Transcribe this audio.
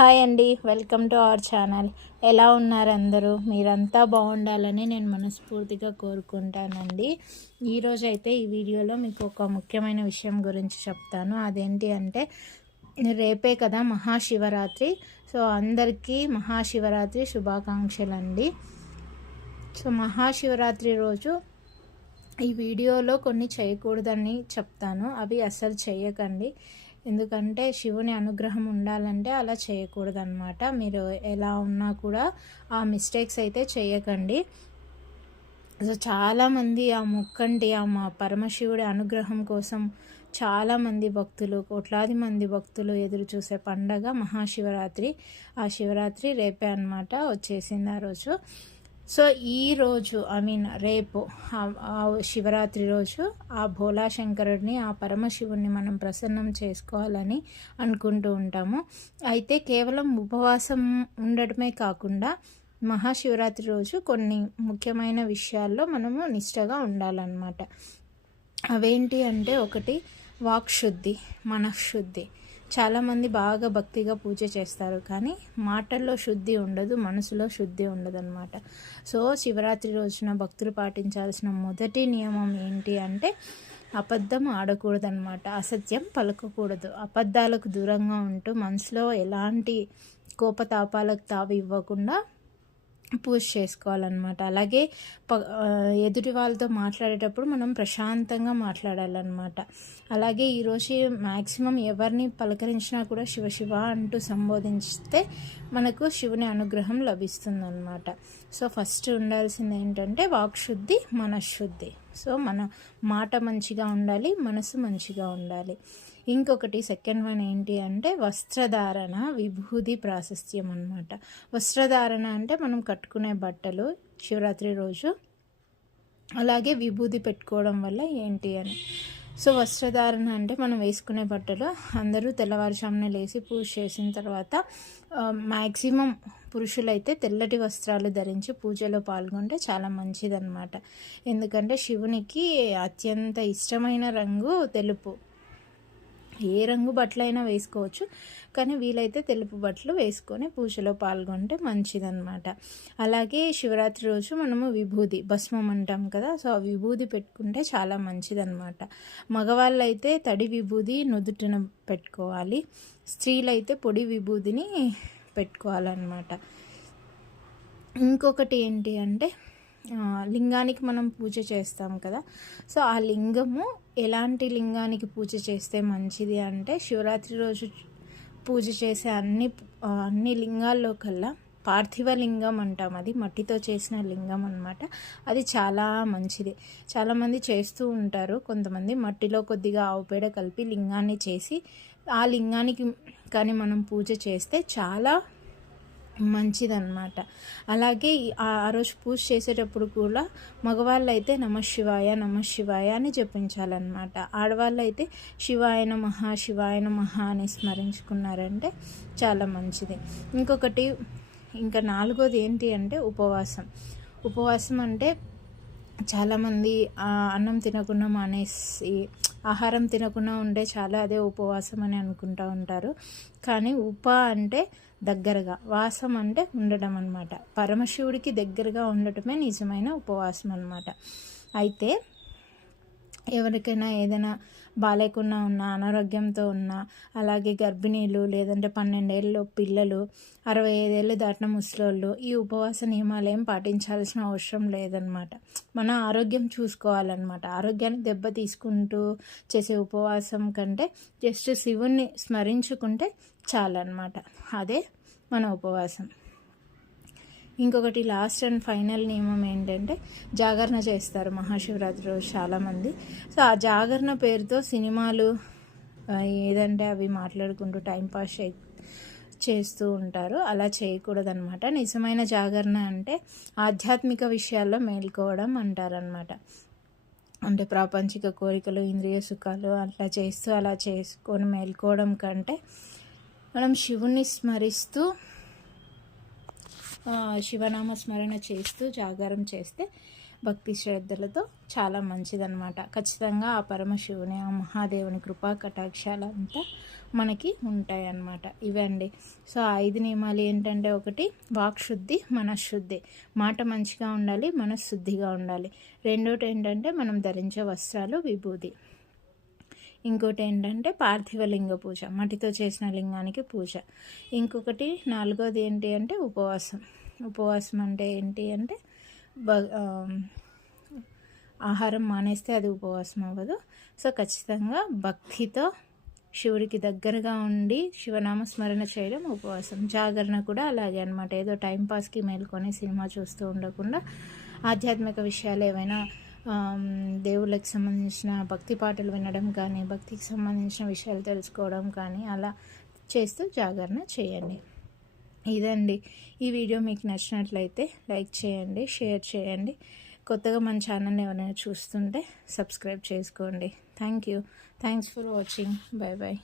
Hi అండి welcome to our channel. ఎలా ఉన్నారు అందరూ? మీరంతా బాగుండాలని నేను మనస్ఫూర్తిగా కోరుకుంటానండి. ఈరోజు అయితే ఈ వీడియోలో మీకు ఒక ముఖ్యమైన విషయం గురించి చెప్తాను. అదేంటి అంటే రేపే కదా మహాశివరాత్రి. సో అందరికీ మహాశివరాత్రి శుభాకాంక్షలు అండి సో మహాశివరాత్రి రోజు ఈ వీడియోలో కొన్ని చేయకూడదని చెప్తాను. అవి అస్సలు చేయకండి ఎందుకంటే శివుని అనుగ్రహం ఉండాలంటే అలా చేయకూడదన్నమాట. మీరు ఎలా ఉన్నా కూడా ఆ మిస్టేక్స్ అయితే చేయకండి. సో చాలామంది ఆ ముక్కంటి ఆ మా పరమశివుడి అనుగ్రహం కోసం చాలామంది భక్తులు కోట్లాది మంది భక్తులు ఎదురు చూసే పండగ మహాశివరాత్రి. ఆ శివరాత్రి రేపే అనమాట వచ్చేసింది ఆ రోజు. సో ఈ రోజు ఐ మీన్ రేపు ఆ శివరాత్రి రోజు ఆ భోలా శంకరుడిని ఆ పరమశివుణ్ణి మనం ప్రసన్నం చేసుకోవాలని అనుకుంటూ ఉంటాము. అయితే కేవలం ఉపవాసం ఉండటమే కాకుండా మహాశివరాత్రి రోజు కొన్ని ముఖ్యమైన విషయాల్లో మనము నిష్టగా ఉండాలన్నమాట. అవేంటి అంటే ఒకటి వాక్శుద్ధి మనఃశుద్ధి. చాలామంది బాగా భక్తిగా పూజ చేస్తారు కానీ మాటల్లో శుద్ధి ఉండదు మనసులో శుద్ధి ఉండదు అనమాట సో శివరాత్రి రోజున భక్తులు పాటించాల్సిన మొదటి నియమం ఏంటి అంటే అబద్ధం ఆడకూడదనమాట అసత్యం పలకకూడదు. అబద్ధాలకు దూరంగా ఉంటూ మనసులో ఎలాంటి కోపతాపాలకు తావి ఇవ్వకుండా పూజ చేసుకోవాలన్నమాట. అలాగే ప ఎదుటి వాళ్ళతో మాట్లాడేటప్పుడు మనం ప్రశాంతంగా మాట్లాడాలన్నమాట. అలాగే ఈరోజు మ్యాక్సిమం ఎవరిని పలకరించినా కూడా శివ శివ అంటూ సంబోధిస్తే మనకు శివుని అనుగ్రహం లభిస్తుందన్నమాట. సో ఫస్ట్ ఉండాల్సింది ఏంటంటే వాక్శుద్ధి మనశుద్ధి సో మన మాట మంచిగా ఉండాలి మనసు మంచిగా ఉండాలి. ఇంకొకటి సెకండ్ వన్ ఏంటి అంటే వస్త్రధారణ విభూది ప్రాశస్త్యం అనమాట వస్త్రధారణ అంటే మనం కట్టుకునే బట్టలు శివరాత్రి రోజు. అలాగే విభూది పెట్టుకోవడం వల్ల ఏంటి అని సో వస్త్రధారణ అంటే మనం వేసుకునే బట్టలు అందరూ తెల్లవారుజామున లేచి పూజ చేసిన తర్వాత మ్యాక్సిమం పురుషులైతే తెల్లటి వస్త్రాలు ధరించి పూజలో పాల్గొంటే చాలా మంచిదన్నమాట. ఎందుకంటే శివునికి అత్యంత ఇష్టమైన రంగు తెలుపు. ఏ రంగు బట్టలైనా వేసుకోవచ్చు. కానీ వీలైతే తెలుపు బట్టలు వేసుకొని పూజలో పాల్గొంటే మంచిదన్నమాట. అలాగే శివరాత్రి రోజు మనము విభూది భస్మం అంటాం కదా సో ఆ విభూది పెట్టుకుంటే చాలా మంచిదన్నమాట. మగవాళ్ళు అయితే తడి విభూది నుదుటిన పెట్టుకోవాలి. స్త్రీలైతే పొడి విభూదిని పెట్టుకోవాలన్నమాట. ఇంకొకటి ఏంటి అంటే లింగానికి మనం పూజ చేస్తాం కదా. సో ఆ లింగము ఎలాంటి లింగానికి పూజ చేస్తే మంచిది అంటే శివరాత్రి రోజు పూజ చేసే అన్ని అన్ని లింగాల్లో కల్లా పార్థివ లింగం అంటాం అది మట్టితో చేసిన లింగం అనమాట అది చాలా మంచిది. చాలామంది చేస్తూ ఉంటారు. కొంతమంది మట్టిలో కొద్దిగా ఆవుపేడ కలిపి లింగాన్ని చేసి ఆ లింగానికి కానీ మనం పూజ చేస్తే చాలా మంచిదన్నమాట. అలాగే ఆ రోజు పూజ చేసేటప్పుడు కూడా మగవాళ్ళు అయితే నమ శివాయ నమ శివాయ అని జపించాలన్నమాట. ఆడవాళ్ళు అయితే శివాయ నమః శివాయ నమః అని స్మరించుకున్నారంటే చాలా మంచిది. ఇంకొకటి ఇంకా నాలుగోది ఏంటి అంటే ఉపవాసం. ఉపవాసం అంటే చాలామంది అన్నం తినకుండా మానేసి ఆహారం తినకుండా ఉండే చాలా అదే ఉపవాసం అని అనుకుంటూ ఉంటారు. కానీ ఉప అంటే దగ్గరగా. వాసం అంటే ఉండడం అనమాట పరమశివుడికి దగ్గరగా ఉండటమే నిజమైన ఉపవాసం అనమాట అయితే ఎవరికైనా ఏదైనా బాగాలేకుండా ఉన్న అనారోగ్యంతో ఉన్న అలాగే గర్భిణీలు లేదంటే పన్నెండేళ్ళు పిల్లలు అరవై ఐదేళ్ళు దాటిన ముసలోళ్ళు ఈ ఉపవాస నియమాలు ఏం పాటించాల్సిన అవసరం లేదనమాట మన ఆరోగ్యం చూసుకోవాలన్నమాట. ఆరోగ్యాన్ని దెబ్బ తీసుకుంటూ చేసే ఉపవాసం కంటే జస్ట్ శివుణ్ణి స్మరించుకుంటే చాలన్నమాట. అదే మన ఉపవాసం. ఇంకొకటి లాస్ట్ అండ్ ఫైనల్ నియమం ఏంటంటే జాగరణ చేస్తారు మహాశివరాత్రి రోజు చాలామంది. సో ఆ జాగరణ పేరుతో సినిమాలు ఏదంటే అవి మాట్లాడుకుంటూ టైంపాస్ చేస్తూ ఉంటారు. అలా చేయకూడదనమాట నిజమైన జాగరణ అంటే ఆధ్యాత్మిక విషయాల్లో మేల్కోవడం అంటారనమాట అంటే ప్రాపంచిక కోరికలు ఇంద్రియ సుఖాలు అట్లా చేస్తూ అలా చేసుకొని మేల్కోవడం కంటే మనం శివుణ్ణి స్మరిస్తూ శివనామ స్మరణ చేస్తూ జాగారం చేస్తే భక్తి శ్రద్ధలతో చాలా మంచిదన్నమాట. ఖచ్చితంగా ఆ పరమశివుని ఆ మహాదేవుని కృపా కటాక్షాలంతా మనకి ఉంటాయి అన్నమాట ఇవండి సో ఆ ఐదు నియమాలు ఏంటంటే ఒకటి వాక్శుద్ధి మనశుద్ధి మాట మంచిగా ఉండాలి మనశుద్ధిగా ఉండాలి. రెండోటి ఏంటంటే మనం ధరించే వస్త్రాలు విభూది ఇంకోటి ఏంటంటే పార్థివ లింగ పూజ మట్టితో చేసిన లింగానికి పూజ. ఇంకొకటి నాలుగోది ఏంటి అంటే ఉపవాసం. ఉపవాసం అంటే ఏంటి అంటే ఆహారం మానేస్తే అది ఉపవాసం అవ్వదు. సో ఖచ్చితంగా భక్తితో శివుడికి దగ్గరగా ఉండి శివనామ స్మరణ చేయడం ఉపవాసం. జాగరణ కూడా అలాగే అనమాట ఏదో టైంపాస్కి మేల్కొని సినిమా చూస్తూ ఉండకుండా ఆధ్యాత్మిక విషయాలు ఏవైనా దేవుళ్ళకి సంబంధించిన భక్తి పాటలు వినడం కానీ భక్తికి సంబంధించిన విషయాలు తెలుసుకోవడం కానీ అలా చేస్తూ జాగరణ చేయండి. ఇదండి. ఈ వీడియో మీకు నచ్చినట్లయితే లైక్ చేయండి షేర్ చేయండి. కొత్తగా మన ఛానల్ని ఎవరైనా చూస్తుంటే సబ్స్క్రైబ్ చేసుకోండి. Thank you. Thanks for watching. Bye bye